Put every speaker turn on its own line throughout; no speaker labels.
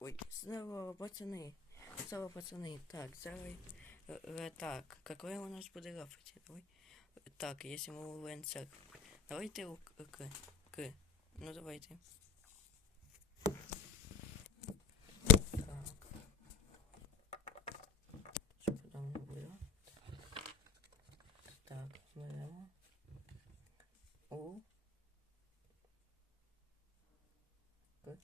Ой, здорово, пацаны. Здорово, пацаны. Так, давай. Э, э, так, какое у нас будет рафати? Давай. Так, если мы церковь. Давайте к, к. Ну давайте. Так. Що потім не було? Так, беремо. У. К.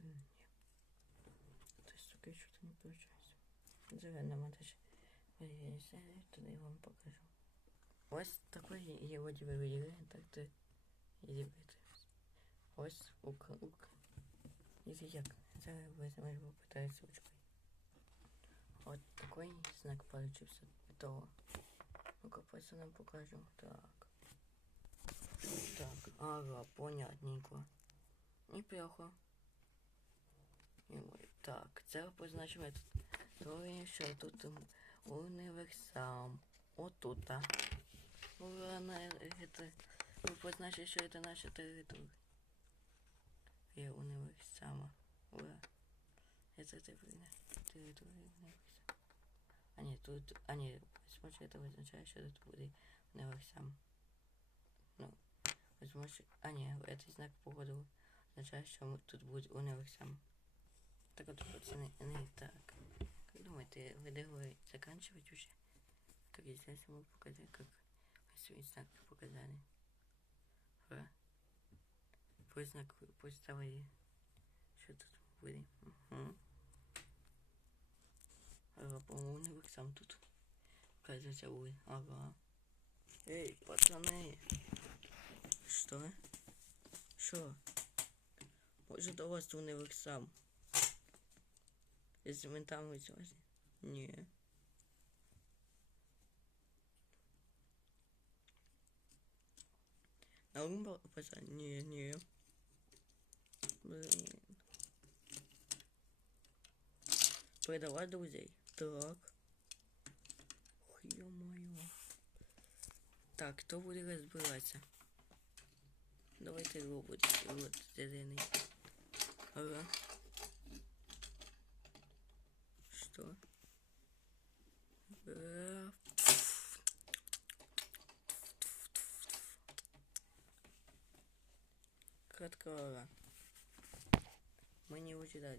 Блин, нет. То есть только что-то не получается. Зелена монтаж. Туди я вам покажу. Ось такий його дивили, так ти дивитись. Ось ук, ук. І як? Зараз візьмеш, бо питається ручкою. От такий знак получився. То. Ну-ка, пацанам покажу. Так. Так, ага, понятненько. Неплохо. І ми- Так, це позначимо тут. То що тут. Ура, это, ви позначили, що це наша територія. Є універсама. Ура. Это. Територія універсама. А ні, тут, а ні, смотри, це означає, що тут буде універсам. Ну, возможно, а ні, цей знак погоду означає, що тут буде універсам. Так вот, пацаны, не так. Как думаете, видео заканчивать уже? Так, если мы показать, как свой знак показали. Ха. Пусть знак поставили. Что тут были? Ага, по-моему, не сам тут. Кажется, вы. Ага. Эй, пацаны. Что? Что? Может, у вас тут сам? Если мы там возьмем. Не. На лумбо пацан. Не, не. Блин. Продавать друзей. Так. Ох, ё-моё. Так, кто будет разбираться? Давайте робот. Вот, зеленый. Ага. Что? Э, Краткого. Мы не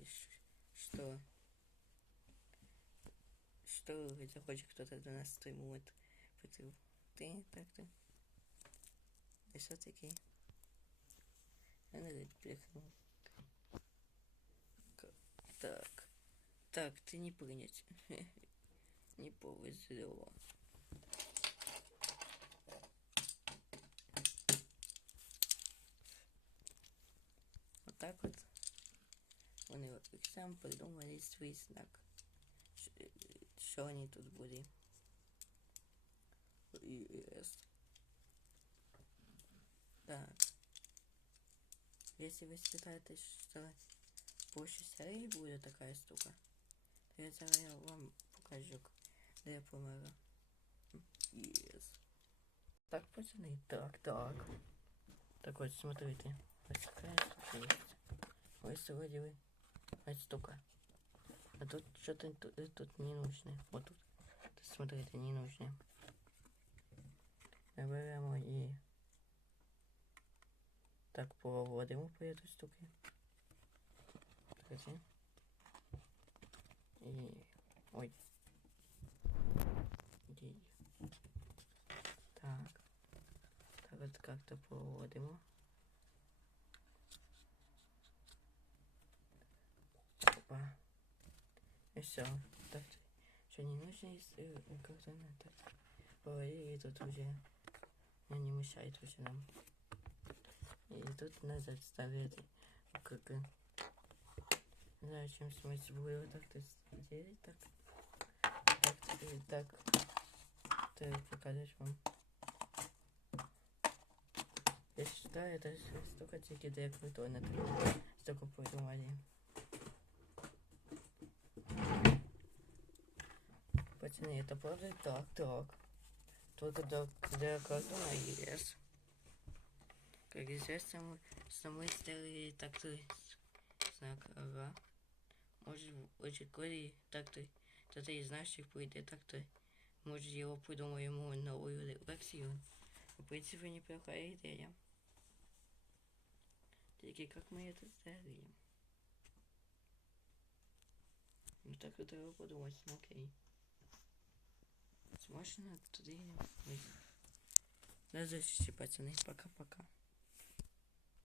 ш- что... Что захочет кто-то до нас стримует. Потом Ты, так ты. И такие? Я не плехнул. Так. Так, ты не принять. Не повезло. Вот так вот. Вони от сам придумали свій знак. Е, Що вони тут були? ЄС. Так. Если вы считаете, что больше серии будет такая штука, я зараз вам покажу, де я померла. Yes. Так, пацаны, так, так. Так вот, смотрите. Вот такая есть. Ось вроде Ось штука. А тут что-то тут, тут не нужно. Вот тут. Тут, смотрите, не нужно. Наберемо і так проводимо по этой штуке. Смотрите. И... Ой. И... Так. Так вот как-то проводимо. Опа. И все. Так, что не нужно, если как-то надо. Говорили тут уже не мешает уже нам. И тут назад ставят как не знаю, чем смыть было так то сделать так. Так, и так. Так, показать вам. Я считаю, это столько тільки де круто на столько придумали. Пацаны, это правда так, так. Только для, для картона есть. Как известно, мы, что мы сделали такой знак ага. Может, очень коли так-то, то ты знаешь, как будет так-то. Может, его придумаем новую лекцию. В принципе, неплохая идея. Только как мы это сделали? Ну так и треба подумать, ну окей. Смачно туди. До зустрічі, пацани. Пока-пока.